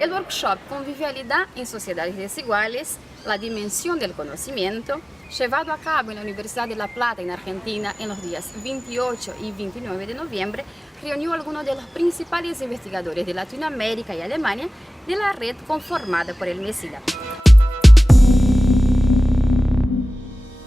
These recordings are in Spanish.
El workshop Convivialidad en Sociedades Desiguales, la dimensión del conocimiento, llevado a cabo en la Universidad de La Plata en Argentina en los días 28 y 29 de noviembre, reunió a algunos de los principales investigadores de Latinoamérica y Alemania de la red conformada por el MESILA.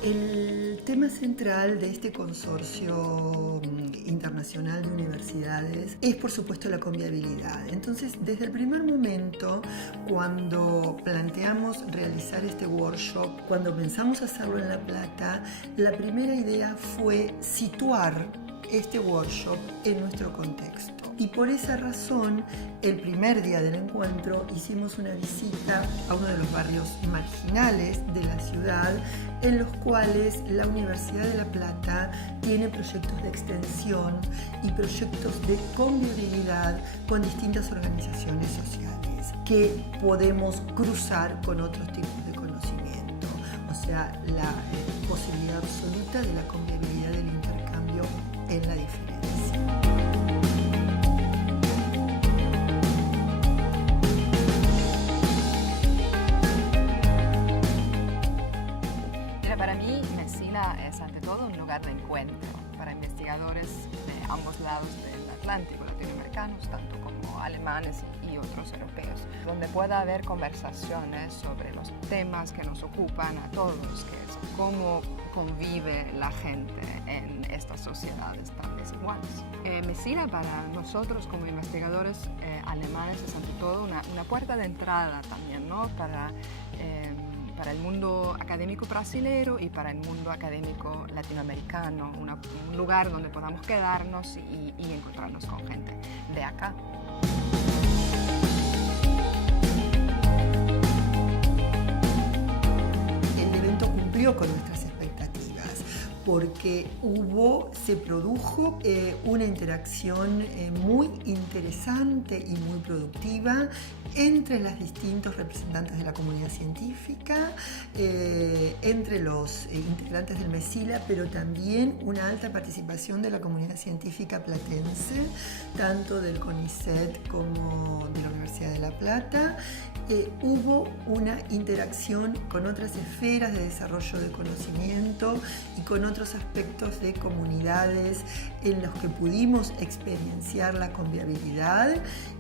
El tema central de este consorcio internacional de universidades es, por supuesto, la convivialidad. Entonces, desde el primer momento, cuando planteamos realizar este workshop, cuando pensamos hacerlo en La Plata, la primera idea fue situar este workshop en nuestro contexto. Y por esa razón, el primer día del encuentro hicimos una visita a uno de los barrios marginales de la ciudad, en los cuales la Universidad de La Plata tiene proyectos de extensión y proyectos de convivialidad con distintas organizaciones sociales que podemos cruzar con otros tipos de conocimiento. O sea, la posibilidad absoluta de la convivialidad del intercambio en la diferencia. Para mí, MESILA es ante todo un lugar de encuentro para investigadores de ambos lados del Atlántico, latinoamericanos, tanto como alemanes y otros europeos, donde pueda haber conversaciones sobre los temas que nos ocupan a todos, que es cómo convive la gente en estas sociedades tan desiguales. MESILA para nosotros como investigadores alemanes es ante todo una puerta de entrada también, ¿no? Para el mundo académico brasilero y para el mundo académico latinoamericano, un lugar donde podamos quedarnos y encontrarnos con gente de acá. El evento cumplió con nuestras expectativas porque se produjo una interacción muy interesante y muy productiva entre los distintos representantes de la comunidad científica, entre los integrantes del MESILA, pero también una alta participación de la comunidad científica platense, tanto del CONICET como de la Universidad de La Plata. Hubo una interacción con otras esferas de desarrollo de conocimiento y con otros aspectos de comunidades en los que pudimos experienciar la convivialidad.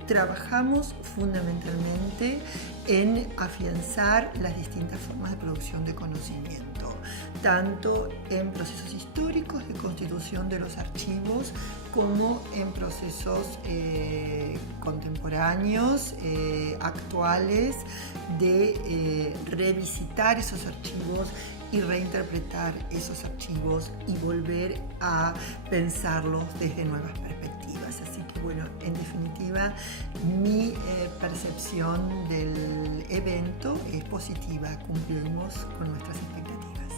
Trabajamos fundamentalmente en afianzar las distintas formas de producción de conocimiento, tanto en procesos históricos de constitución de los archivos como en procesos contemporáneos, actuales, de revisitar esos archivos y reinterpretar esos archivos y volver a pensarlos desde nuevas perspectivas. Así que bueno, en definitiva, mi percepción del evento es positiva, cumplimos con nuestras expectativas.